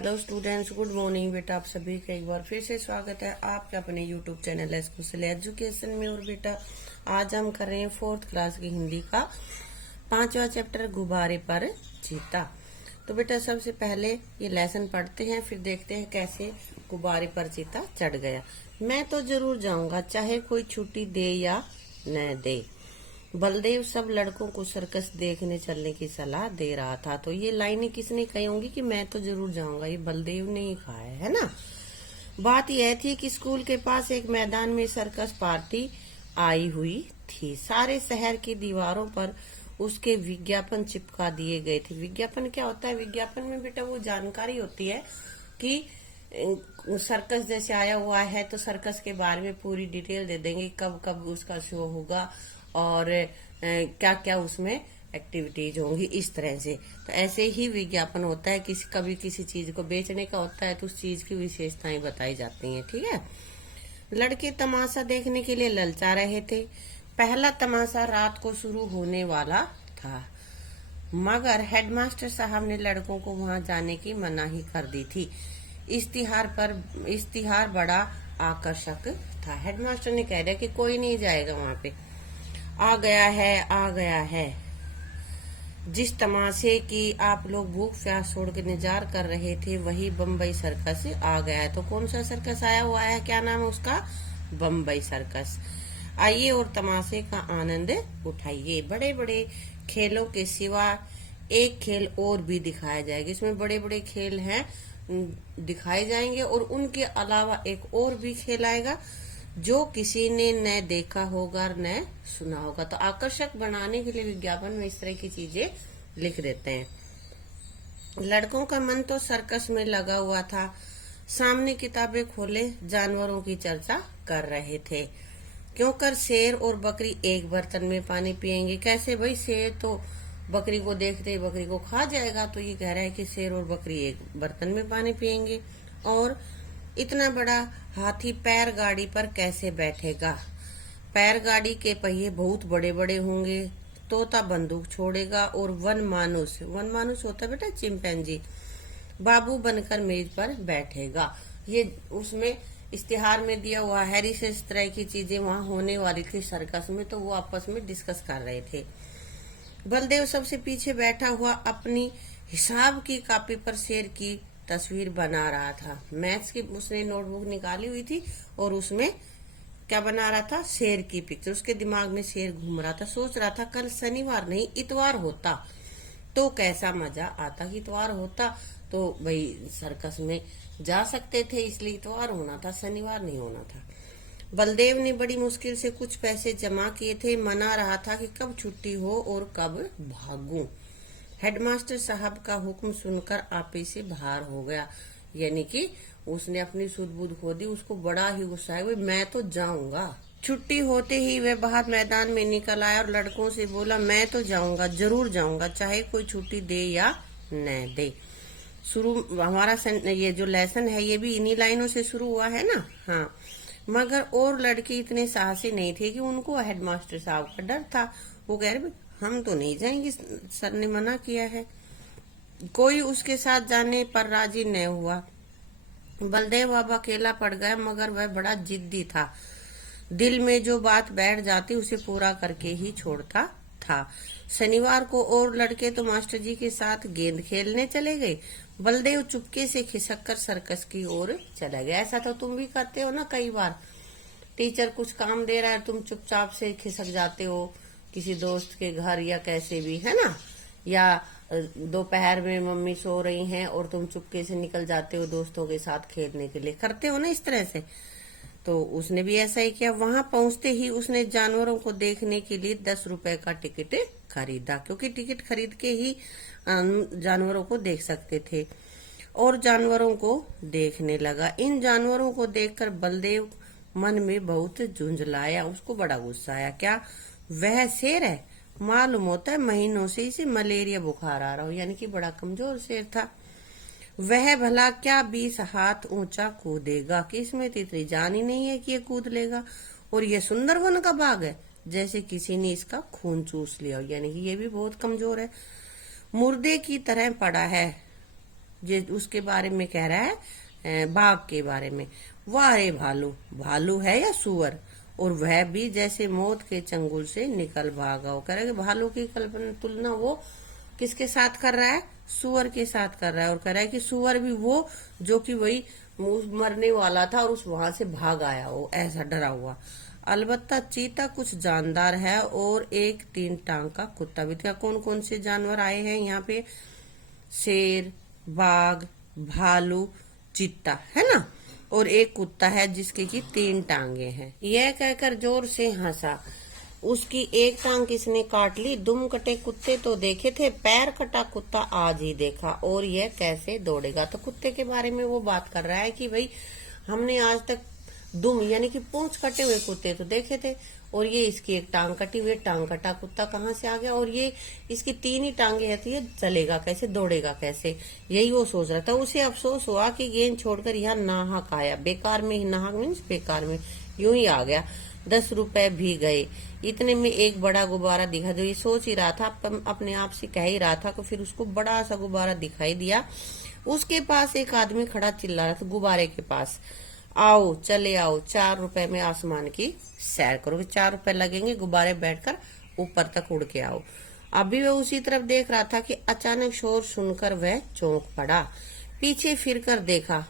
Hello students, good morning बेटा। आप सभी का एक बार फिर से स्वागत है आपके अपने यूट्यूब चैनल एस्कुशल एजुकेशन में। और बेटा आज हम कर रहे हैं 4th क्लास की हिंदी का 5वां चैप्टर गुब्बारे पर चीता। तो बेटा सबसे पहले ये लेसन पढ़ते हैं, फिर देखते हैं कैसे गुब्बारे पर चीता चढ़ गया। मैं तो जरूर जाऊंगा चाहे कोई छुट्टी दे या न दे। बलदेव सब लड़कों को सर्कस देखने चलने की सलाह दे रहा था। तो ये लाइनें किसने कही होंगी कि मैं तो जरूर जाऊंगा, ये बलदेव ने ही कहा है ना। बात यह थी कि स्कूल के पास एक मैदान में सर्कस पार्टी आई हुई थी। सारे शहर की दीवारों पर उसके विज्ञापन चिपका दिए गए थे। विज्ञापन क्या होता है? विज्ञापन में बेटा वो जानकारी होती है कि सर्कस जैसे आया हुआ है तो सर्कस के बारे में पूरी डिटेल दे देंगे, कब कब उसका शो होगा और क्या क्या उसमें एक्टिविटीज होंगी, इस तरह से। तो ऐसे ही विज्ञापन होता है, कभी किसी चीज को बेचने का होता है तो उस चीज की विशेषताएं बताई जाती हैं। ठीक है। लड़के तमाशा देखने के लिए ललचा रहे थे। पहला तमाशा रात को शुरू होने वाला था, मगर हेडमास्टर साहब ने लड़कों को वहां जाने की मनाही कर दी थी। इश्तिहार बड़ा आकर्षक था। हेडमास्टर ने कह दिया कि कोई नहीं जाएगा वहां पे। आ गया है। जिस तमाशे की आप लोग भूख प्यास छोड़ के इंतजार कर रहे थे वही बम्बई सर्कस आ गया है। तो कौन सा सर्कस आया हुआ है? क्या नाम है उसका? बम्बई सर्कस। आइए और तमाशे का आनंद उठाइए। बड़े बड़े खेलों के सिवा एक खेल और भी दिखाया जाएगा। इसमें बड़े बड़े खेल हैं दिखाए जाएंगे और उनके अलावा एक और भी खेल आएगा जो किसी ने न देखा होगा और न सुना होगा। तो आकर्षक बनाने के लिए विज्ञापन में इस तरह की चीजें लिख देते हैं। लड़कों का मन तो सर्कस में लगा हुआ था। सामने किताबें खोले जानवरों की चर्चा कर रहे थे। क्यों कर शेर और बकरी एक बर्तन में पानी पिएंगे? कैसे भाई? शेर तो बकरी को देखते ही बकरी को खा जाएगा, तो ये कह रहा है कि शेर और बकरी एक बर्तन में पानी पिएंगे। और इतना बड़ा हाथी पैर गाड़ी पर कैसे बैठेगा? पैर गाड़ी के पहिए बहुत बड़े बड़े होंगे। तोता बंदूक छोड़ेगा और वन मानुस होता है बेटा चिंपैंजी, बाबू बनकर मेज पर बैठेगा। ये उसमें इश्तिहार में दिया हुआ है। इस तरह की चीजें वहां होने वाली थी सर्कस में, तो वो आपस में डिस्कस कर रहे थे। बलदेव सबसे पीछे बैठा हुआ अपनी हिसाब की कॉपी पर शेर की तस्वीर बना रहा था। मैथ्स की उसने नोटबुक निकाली हुई थी और उसमें क्या बना रहा था? शेर की पिक्चर। उसके दिमाग में शेर घूम रहा था। सोच रहा था कल शनिवार नहीं इतवार होता तो कैसा मजा आता। इतवार होता तो भाई सर्कस में जा सकते थे, इसलिए इतवार होना था, शनिवार नहीं होना था। बलदेव ने बड़ी मुश्किल से कुछ पैसे जमा किए थे। मना रहा था कि कब छुट्टी हो और कब भागूं। हेडमास्टर साहब का हुक्म सुनकर आपे से बाहर हो गया, यानी कि उसने अपनी सुध-बुध खो दी। उसको बड़ा ही गुस्सा है, मैं तो जाऊंगा। छुट्टी होते ही वह बाहर मैदान में निकल आया और लड़कों से बोला, मैं तो जाऊंगा, जरूर जाऊंगा, चाहे कोई छुट्टी दे या न दे। शुरू हमारा ये जो लेसन है ये भी इन्हीं लाइनों से शुरू हुआ है ना। हाँ, मगर और लड़के इतने साहसी नहीं थे कि उनको हेडमास्टर साहब का डर था। वो कह रहे हम तो नहीं जाएंगे, सर ने मना किया है। कोई उसके साथ जाने पर राजी न हुआ। बलदेव अब अकेला पड़ गया, मगर वह बड़ा जिद्दी था। दिल में जो बात बैठ जाती उसे पूरा करके ही छोड़ता था। शनिवार को और लड़के तो मास्टर जी के साथ गेंद खेलने चले गए। बलदेव चुपके से खिसक कर सर्कस की ओर चला गया। ऐसा तो तुम भी करते हो ना, कई बार टीचर कुछ काम दे रहा है, तुम चुपचाप से खिसक जाते हो किसी दोस्त के घर या कैसे भी, है ना। या दोपहर में मम्मी सो रही हैं और तुम चुपके से निकल जाते हो दोस्तों के साथ खेलने के लिए, करते हो ना इस तरह से। तो उसने भी ऐसा ही किया। वहां पहुंचते ही उसने जानवरों को देखने के लिए 10 रुपए का टिकट खरीदा, क्योंकि टिकट खरीद के ही जानवरों को देख सकते थे। और जानवरों को देखने लगा। इन जानवरों को देखकर बलदेव मन में बहुत झुंझलाया। उसको बड़ा गुस्सा आया। क्या वह शेर है? मालूम होता है महीनों से इसे मलेरिया बुखार आ रहा हो, यानी कि बड़ा कमजोर शेर था। वह भला क्या 20 हाथ ऊंचा कूदेगा? कि इसमें तो इतनी जान ही नहीं है कि ये कूद लेगा। और ये सुंदरवन का बाघ है, जैसे किसी ने इसका खून चूस लिया हो, यानी कि ये भी बहुत कमजोर है। मुर्दे की तरह पड़ा है। ये उसके बारे में कह रहा है, बाघ के बारे में। वाह रे भालू, भालू है या सुअर, और वह भी जैसे मौत के चंगुल से निकल भागा। वो कह रहा है कि भालू की कल्पना तुलना वो किसके साथ कर रहा है, सुअर के साथ कर रहा है। और कह रहा है कि सुअर भी वो जो कि वही मरने वाला था और उस वहां से भाग आया, वो ऐसा डरा हुआ। अलबत्ता चीता कुछ जानदार है और एक 3 टांग का कुत्ता भी था। कौन कौन से जानवर आए हैं यहाँ पे, शेर, बाघ, भालू, चीता, है ना, और एक कुत्ता है जिसके की 3 टांगे हैं। यह कहकर जोर से हंसा, उसकी एक टांग किसने काट ली, दुम कटे कुत्ते तो देखे थे, पैर कटा कुत्ता आज ही देखा, और यह कैसे दौड़ेगा। तो कुत्ते के बारे में वो बात कर रहा है कि भाई हमने आज तक दुम यानी कि पूंछ कटे हुए कुत्ते तो देखे थे, और ये इसकी एक टांग कटी हुई, टांग कटा कुत्ता कहाँ से आ गया, और ये इसकी 3 ही टांगे है तो ये चलेगा कैसे, दौड़ेगा कैसे, यही वो सोच रहा था। उसे अफसोस हुआ कि गेंद छोड़कर यहाँ नाहक आया, बेकार में ही, नाहक मीन्स बेकार में यूं ही आ गया। 10 रुपए भी गए। इतने में एक बड़ा गुब्बारा दिखा, जो ये सोच ही रहा था, अपने आप से कह ही रहा था, तो फिर उसको बड़ा सा गुब्बारा दिखाई दिया। उसके पास एक आदमी खड़ा चिल्ला रहा था गुब्बारे के पास, आओ चले आओ, 4 रुपए में आसमान की सैर करो, 4 रुपए लगेंगे, गुब्बारे बैठकर ऊपर तक उड़ के आओ। अभी वह उसी तरफ देख रहा था कि अचानक शोर सुनकर वह चौंक पड़ा। पीछे फिरकर देखा,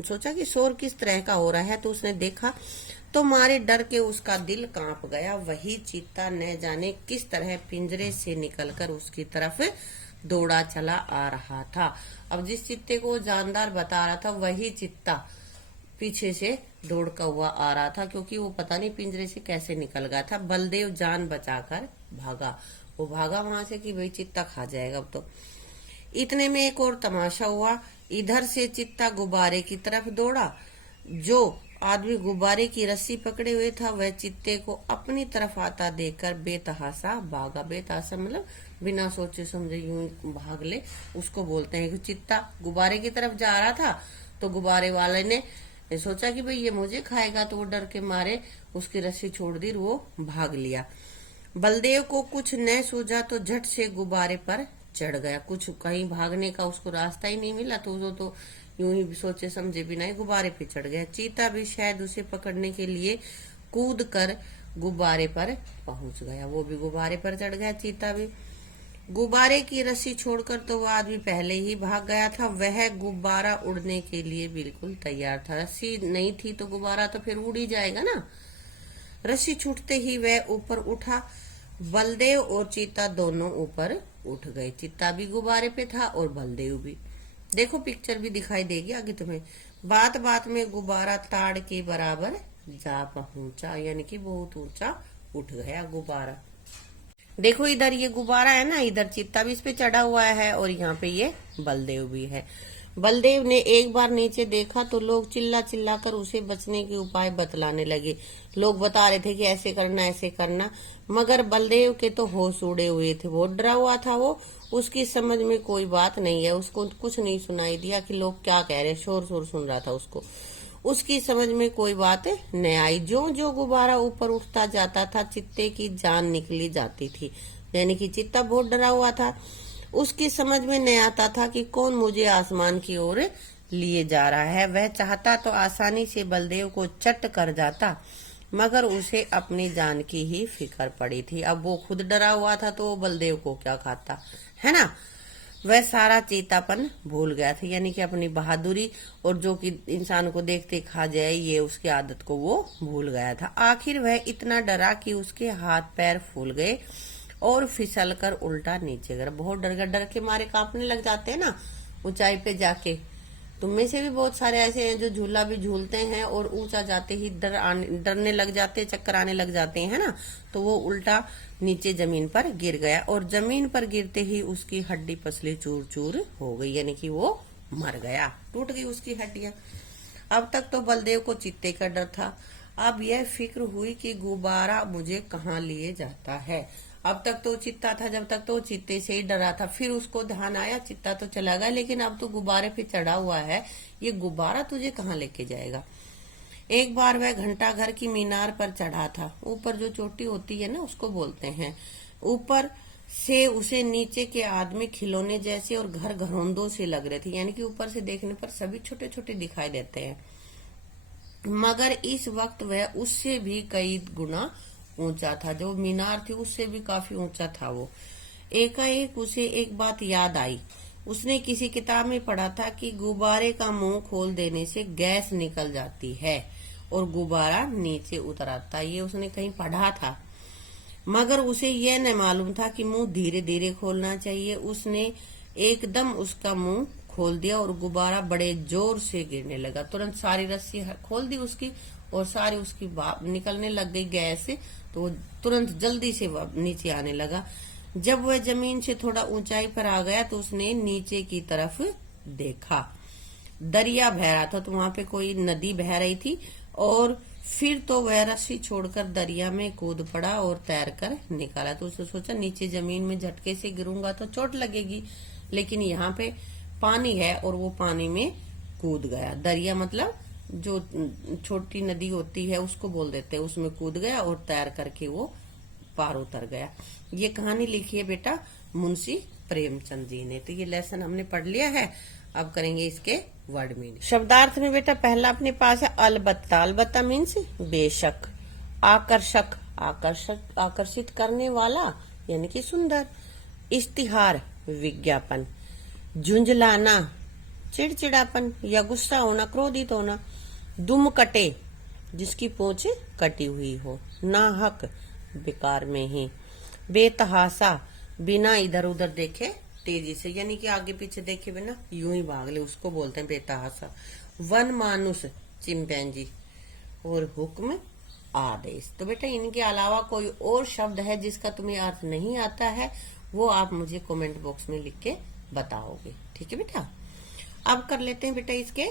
सोचा कि शोर किस तरह का हो रहा है, तो उसने देखा तो मारे डर के उसका दिल कांप गया। वही चीता न जाने किस तरह पिंजरे से निकलकर उसकी तरफ दौड़ा चला आ रहा था। अब जिस चित्ते को जानदार बता रहा था वही चित्ता पीछे से दौड़ता हुआ आ रहा था, क्योंकि वो पता नहीं पिंजरे से कैसे निकल गया था। बलदेव जान बचाकर भागा, वो भागा वहां से कि भाई चित्ता खा जाएगा अब तो। इतने में एक और तमाशा हुआ, इधर से चित्ता गुब्बारे की तरफ दौड़ा। जो आदमी गुब्बारे की रस्सी पकड़े हुए था वह चित्ते को अपनी तरफ आता देखकर बेतहासा भागा। बेतहासा मतलब बिना सोचे समझे यूं भाग ले, उसको बोलते हैं कि चित्ता गुब्बारे की तरफ जा रहा था तो गुब्बारे वाले ने सोचा कि भाई ये मुझे खाएगा, तो वो डर के मारे उसकी रस्सी छोड़ दी, वो भाग लिया। बलदेव को कुछ न सूझा तो झट से गुब्बारे पर चढ़ गया। कुछ कहीं भागने का उसको रास्ता ही नहीं मिला, तो वो तो यूं ही सोचे समझे बिना ही गुब्बारे पे चढ़ गया। चीता भी शायद उसे पकड़ने के लिए कूद कर गुब्बारे पर पहुंच गया, वो भी गुब्बारे पर चढ़ गया। चीता भी गुब्बारे की रस्सी छोड़कर तो वह आदमी पहले ही भाग गया था। वह गुब्बारा उड़ने के लिए बिल्कुल तैयार था। रस्सी नहीं थी तो गुब्बारा तो फिर उड़ ही जाएगा ना। रस्सी छूटते ही वह ऊपर उठा। बलदेव और चीता दोनों ऊपर उठ गए। चीता भी गुब्बारे पे था और बलदेव भी। देखो पिक्चर भी दिखाई देगी आगे तुम्हें। बात बात में गुब्बारा ताड़ के बराबर जा पहुंचा, यानी कि बहुत ऊंचा उठ गया गुब्बारा। देखो इधर ये गुब्बारा है ना, इधर चित्ता भी इस पे चढ़ा हुआ है और यहाँ पे ये बलदेव भी है। बलदेव ने एक बार नीचे देखा तो लोग चिल्ला चिल्ला कर उसे बचने के उपाय बतलाने लगे। लोग बता रहे थे कि ऐसे करना ऐसे करना, मगर बलदेव के तो होश उड़े हुए थे, वो डरा हुआ था। वो उसकी समझ में कोई बात नहीं है, उसको कुछ नहीं सुनाई दिया कि लोग क्या कह रहे, शोर शोर सुन रहा था उसको, उसकी समझ में कोई बात न आई। जो जो गुब्बारा ऊपर उठता जाता था चित्ते की जान निकली जाती थी, यानी कि चित्ता बहुत डरा हुआ था। उसकी समझ में नहीं आता था कि कौन मुझे आसमान की ओर लिए जा रहा है। वह चाहता तो आसानी से बलदेव को चट कर जाता, मगर उसे अपनी जान की ही फिक्र पड़ी थी। अब वो खुद डरा हुआ था तो बलदेव को क्या खाता, है ना। वह सारा चीतापन भूल गया था, यानी कि अपनी बहादुरी और जो कि इंसान को देखते खा जाए ये उसकी आदत को वो भूल गया था। आखिर वह इतना डरा कि उसके हाथ पैर फूल गए और फिसल कर उल्टा नीचे गिरा। बहुत डर गया, डर के मारे कांपने लग जाते हैं ना ऊंचाई पे जाके। तुम में से भी बहुत सारे ऐसे हैं जो झूला भी झूलते हैं और ऊंचा जाते ही डरने लग जाते, चक्कर आने लग जाते हैं, है ना। तो वो उल्टा नीचे जमीन पर गिर गया और जमीन पर गिरते ही उसकी हड्डी पसली चूर चूर हो गई, यानी कि वो मर गया, टूट गई उसकी हड्डियां। अब तक तो बलदेव को चित्ते का डर था, अब यह फिक्र हुई कि गुब्बारा मुझे कहाँ लिए जाता है। अब तक तो चित्ता था, जब तक तो चित्ते से ही डरा था। फिर उसको ध्यान आया चित्ता तो चला गया, लेकिन अब तो गुब्बारे पे चढ़ा हुआ है, ये गुब्बारा तुझे कहाँ लेके जाएगा। एक बार वह घंटा घर की मीनार पर चढ़ा था। ऊपर जो चोटी होती है ना उसको बोलते हैं। ऊपर से उसे नीचे के आदमी खिलौने जैसे और घर घरौंदों से लग रहे थे, यानी कि ऊपर से देखने पर सभी छोटे छोटे दिखाई देते हैं, मगर इस वक्त वह उससे भी कई गुना ऊंचा था। जो मीनार थी उससे भी काफी ऊंचा था वो। एकाएक उसे एक बात याद आई। उसने किसी किताब में पढ़ा था कि गुब्बारे का मुंह खोल देने से गैस निकल जाती है और गुब्बारा नीचे उतर आता। ये उसने कहीं पढ़ा था, मगर उसे यह न मालूम था कि मुंह धीरे धीरे खोलना चाहिए। उसने एकदम उसका मुंह खोल दिया और गुब्बारा बड़े जोर से गिरने लगा। तुरंत सारी रस्सी खोल दी उसकी और सारी उसकी निकलने लग गई गैस से, तो वो तुरंत जल्दी से नीचे आने लगा। जब वह जमीन से थोड़ा ऊंचाई पर आ गया तो उसने नीचे की तरफ देखा। दरिया बह रहा था, तो वहां पे कोई नदी बह रही थी और फिर तो वह रस्सी छोड़कर दरिया में कूद पड़ा और तैरकर निकाला। तो उसने सोचा नीचे जमीन में झटके से गिरूंगा तो चोट लगेगी, लेकिन यहाँ पे पानी है और वो पानी में कूद गया। दरिया मतलब जो छोटी नदी होती है उसको बोल देते हैं, उसमें कूद गया और तैर करके वो पार उतर गया। ये कहानी लिखी है बेटा मुंशी प्रेमचंद जी ने। तो ये लेसन हमने पढ़ लिया है, अब करेंगे इसके वर्ड मीनिंग। शब्दार्थ में बेटा पहला अपने पास है अलबत्ता। अलबत्ता मीन्स बेशक। आकर्षक, आकर्षक आकर्षित करने वाला यानी कि सुंदर। इश्तिहार, विज्ञापन। झुंझलाना, चिड़चिड़ापन या गुस्सा होना, क्रोधित होना। दुम कटे, जिसकी पूंछ कटी हुई हो। नाहक, बेकार में ही। बेतहासा, बिना इधर उधर देखे तेजी से, यानी कि आगे पीछे देखे बिना यूं ही भाग ले, उसको बोलते हैं बेतहासा। वन मानुस, चिंपैंजी। और हुक्म, आदेश। तो बेटा इनके अलावा कोई और शब्द है जिसका तुम्हें अर्थ नहीं आता है, वो आप मुझे कमेंट बॉक्स में लिख के बताओगे, ठीक है बेटा। अब कर लेते हैं बेटा इसके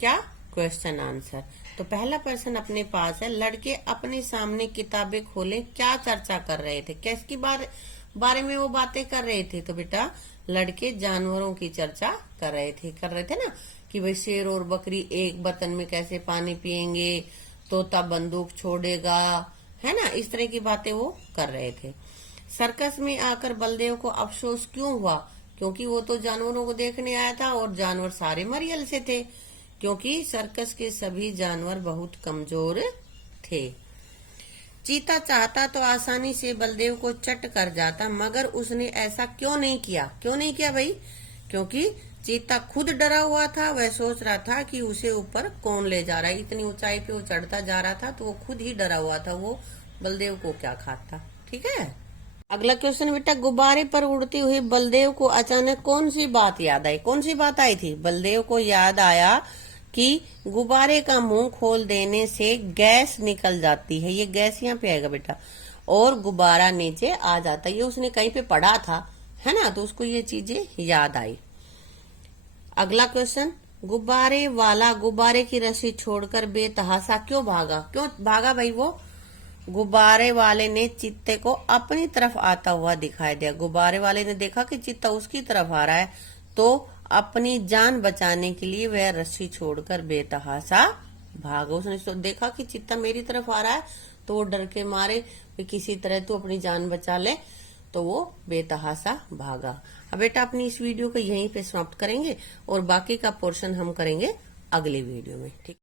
क्या क्वेश्चन आंसर। तो पहला प्रश्न अपने पास है, लड़के अपने सामने किताबें खोले क्या चर्चा कर रहे थे, किसकी बारे में वो बातें कर रहे थे। तो बेटा लड़के जानवरों की चर्चा कर रहे थे ना, कि भाई शेर और बकरी एक बर्तन में कैसे पानी पिएंगे, तोता बंदूक छोड़ेगा, है ना, इस तरह की बातें वो कर रहे थे। सर्कस में आकर बलदेव को अफसोस क्यों हुआ, क्योंकि वो तो जानवरों को देखने आया था और जानवर सारे मरियल से थे, क्योंकि सर्कस के सभी जानवर बहुत कमजोर थे। चीता चाहता तो आसानी से बलदेव को चट कर जाता, मगर उसने ऐसा क्यों नहीं किया भाई, क्योंकि चीता खुद डरा हुआ था। वह सोच रहा था कि उसे ऊपर कौन ले जा रहा है, इतनी ऊंचाई पे वो चढ़ता जा रहा था, तो वो खुद ही डरा हुआ था, वो बलदेव को क्या खाता। ठीक है, अगला क्वेश्चन बेटा, गुब्बारे पर उड़ते हुए बलदेव को अचानक कौन सी बात याद आई। कौन सी बात आई थी, बलदेव को याद आया कि गुब्बारे का मुंह खोल देने से गैस निकल जाती है। ये गैस यहाँ पे आएगा बेटा, और गुब्बारा नीचे आ जाता है। ये उसने कहीं पे पढ़ा था, है ना, तो उसको ये चीजें याद आई। अगला क्वेश्चन, गुब्बारे वाला गुब्बारे की रस्सी छोड़कर बेतहासा क्यों भागा भाई वो। गुब्बारे वाले ने चित्ते को अपनी तरफ आता हुआ दिखाई दिया। गुब्बारे वाले ने देखा कि चित्ता उसकी तरफ आ रहा है, तो अपनी जान बचाने के लिए वह रस्सी छोड़कर बेतहासा भागा। उसने तो देखा कि चित्ता मेरी तरफ आ रहा है, तो वो डर के मारे किसी तरह तू अपनी जान बचा ले, तो वो बेतहासा भागा। अब बेटा अपनी इस वीडियो को यहीं पे समाप्त करेंगे और बाकी का पोर्शन हम करेंगे अगले वीडियो में, ठीक।